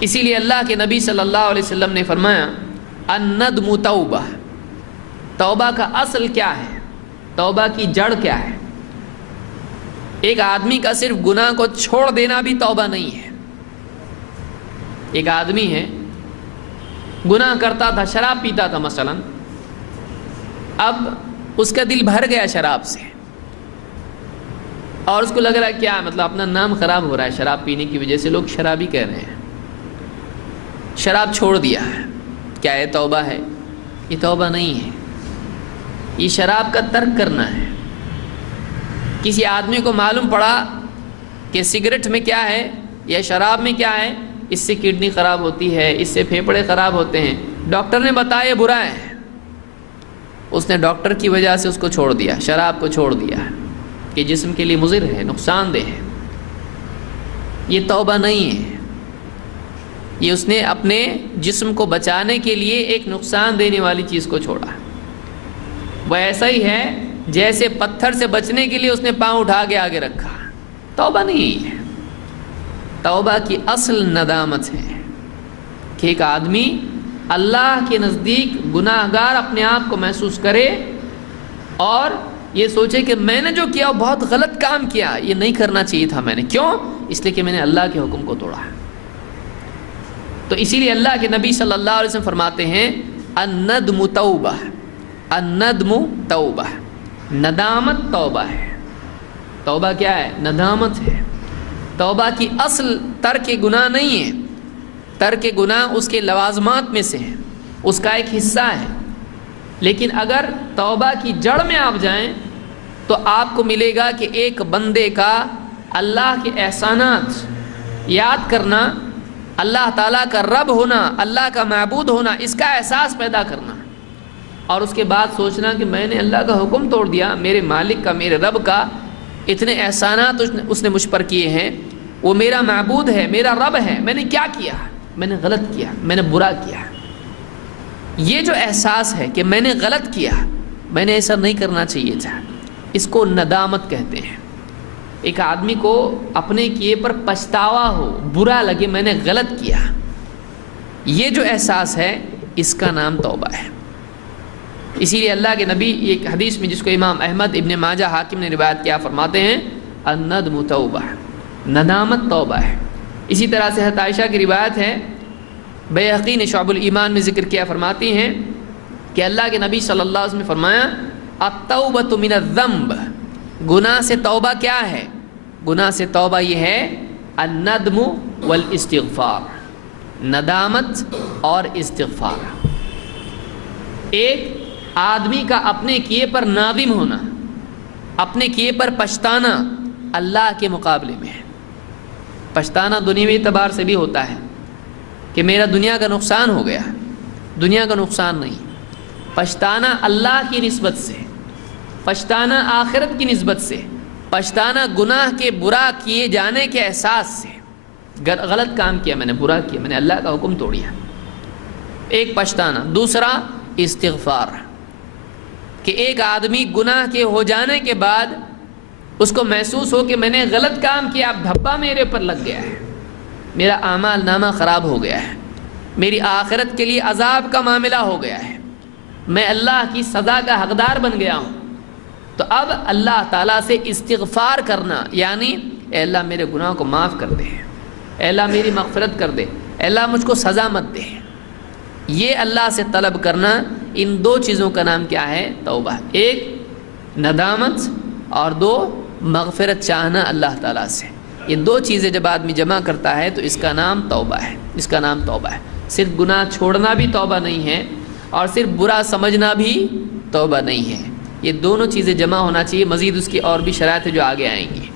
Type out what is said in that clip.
اسی لیے اللہ کے نبی صلی اللہ علیہ وسلم نے فرمایا الندم توبہ، توبہ کا اصل کیا ہے، توبہ کی جڑ کیا ہے؟ ایک آدمی کا صرف گناہ کو چھوڑ دینا بھی توبہ نہیں ہے۔ ایک آدمی ہے، گناہ کرتا تھا، شراب پیتا تھا مثلا، اب اس کا دل بھر گیا شراب سے اور اس کو لگ رہا ہے کیا مطلب اپنا نام خراب ہو رہا ہے شراب پینے کی وجہ سے، لوگ شرابی کہہ رہے ہیں، شراب چھوڑ دیا ہے، کیا یہ توبہ ہے؟ یہ توبہ نہیں ہے، یہ شراب کا ترک کرنا ہے۔ کسی آدمی کو معلوم پڑا کہ سگریٹ میں کیا ہے یا شراب میں کیا ہے، اس سے کڈنی خراب ہوتی ہے، اس سے پھیپھڑے خراب ہوتے ہیں، ڈاکٹر نے بتایا یہ برا ہے، اس نے ڈاکٹر کی وجہ سے اس کو چھوڑ دیا، شراب کو چھوڑ دیا کہ جسم کے لیے مضر ہے، نقصان دہ ہے۔ یہ توبہ نہیں ہے، یہ اس نے اپنے جسم کو بچانے کے لیے ایک نقصان دینے والی چیز کو چھوڑا۔ وہ ایسا ہی ہے جیسے پتھر سے بچنے کے لیے اس نے پاؤں اٹھا کے آگے رکھا، توبہ نہیں ہے۔ توبہ کی اصل ندامت ہے کہ ایک آدمی اللہ کے نزدیک گناہ گار اپنے آپ کو محسوس کرے اور یہ سوچے کہ میں نے جو کیا وہ بہت غلط کام کیا، یہ نہیں کرنا چاہیے تھا میں نے، کیوں؟ اس لیے کہ میں نے اللہ کے حکم کو توڑا۔ تو اسی لیے اللہ کے نبی صلی اللہ علیہ وسلم فرماتے ہیں الندم توبہ، الندم توبہ، ندامت توبہ ہے۔ توبہ کیا ہے؟ ندامت ہے۔ توبہ کی اصل ترک گناہ نہیں ہے، ترک گناہ اس کے لوازمات میں سے ہے، اس کا ایک حصہ ہے، لیکن اگر توبہ کی جڑ میں آپ جائیں تو آپ کو ملے گا کہ ایک بندے کا اللہ کے احسانات یاد کرنا، اللہ تعالیٰ کا رب ہونا، اللہ کا معبود ہونا، اس کا احساس پیدا کرنا، اور اس کے بعد سوچنا کہ میں نے اللہ کا حکم توڑ دیا، میرے مالک کا، میرے رب کا اتنے احسانات اس نے مجھ پر کیے ہیں، وہ میرا معبود ہے، میرا رب ہے، میں نے کیا کیا؟ میں نے غلط کیا، میں نے برا کیا۔ یہ جو احساس ہے کہ میں نے غلط کیا، میں نے ایسا نہیں کرنا چاہیے تھا، اس کو ندامت کہتے ہیں۔ ایک آدمی کو اپنے کیے پر پچھتاوا ہو، برا لگے میں نے غلط کیا، یہ جو احساس ہے اس کا نام توبہ ہے۔ اسی لیے اللہ کے نبی ایک حدیث میں جس کو امام احمد، ابن ماجہ، حاکم نے روایت کیا، فرماتے ہیں الندم توبہ، ندامت توبہ ہے۔ اسی طرح سے حضرت عائشہ کی روایت ہے، بیہقی نے شعب الایمان میں ذکر کیا، فرماتی ہیں کہ اللہ کے نبی صلی اللہ علیہ وسلم نے فرمایا التوبۃ من الذنب، گناہ سے توبہ کیا ہے؟ گناہ سے توبہ یہ ہے الندم والاستغفار، ندامت اور استغفار۔ ایک آدمی کا اپنے کیے پر نادم ہونا، اپنے کیے پر پچھتانا اللہ کے مقابلے میں ہے۔ پچھتانا دنیاوی اعتبار سے بھی ہوتا ہے کہ میرا دنیا کا نقصان ہو گیا، دنیا کا نقصان نہیں، پچھتانا اللہ کی نسبت سے، پچھتانا آخرت کی نسبت سے، پچھتانا گناہ کے برا کیے جانے کے احساس سے، غلط کام کیا میں نے، برا کیا میں نے، اللہ کا حکم توڑیا، ایک پچھتانا۔ دوسرا استغفار، کہ ایک آدمی گناہ کے ہو جانے کے بعد اس کو محسوس ہو کہ میں نے غلط کام کیا، اب دھبا میرے پر لگ گیا ہے، میرا اعمال نامہ خراب ہو گیا ہے، میری آخرت کے لیے عذاب کا معاملہ ہو گیا ہے، میں اللہ کی سزا کا حقدار بن گیا ہوں۔ تو اب اللہ تعالیٰ سے استغفار کرنا، یعنی اے اللہ میرے گناہ کو معاف کر دے، اے اللہ میری مغفرت کر دے، اے اللہ مجھ کو سزا مت دے، یہ اللہ سے طلب کرنا، ان دو چیزوں کا نام کیا ہے؟ توبہ۔ ایک ندامت اور دو مغفرت چاہنا اللہ تعالیٰ سے۔ یہ دو چیزیں جب آدمی جمع کرتا ہے تو اس کا نام توبہ ہے، اس کا نام توبہ ہے۔ صرف گناہ چھوڑنا بھی توبہ نہیں ہے اور صرف برا سمجھنا بھی توبہ نہیں ہے، یہ دونوں چیزیں جمع ہونا چاہیے۔ مزید اس کی اور بھی شرائط جو آگے آئیں گی۔